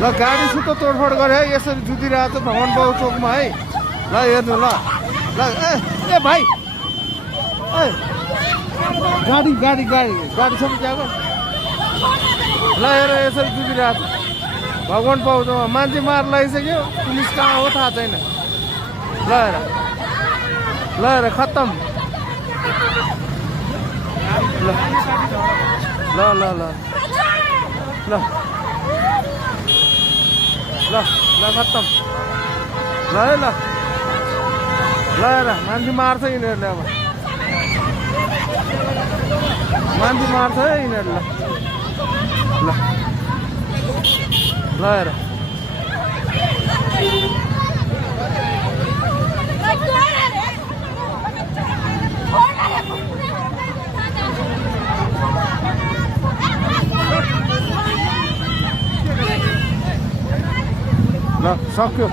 ल गाडी सुतो तोडफोड गरे है यसरी जुदिरहेको छ भगवान बाबु चोकमा है ल हेर्नु ल ल ए भाइ ए गाडी गाडी गाडी गाडीसम्म गएको ल हेर यसरी जुदिरहेको छ भगवान बाबु चोकमा मान्छे मार लगाइसक्यो पुलिस कहाँ हो थाहा छैन ल हेर खत्तम ल ल ल ल ल ल ल खत्तम ल है ल ल हेर मान्छे मार्छ यिनीहरूले अब मान्छे मार्छ है यिनीहरूले ल ल हेर ल सक्यो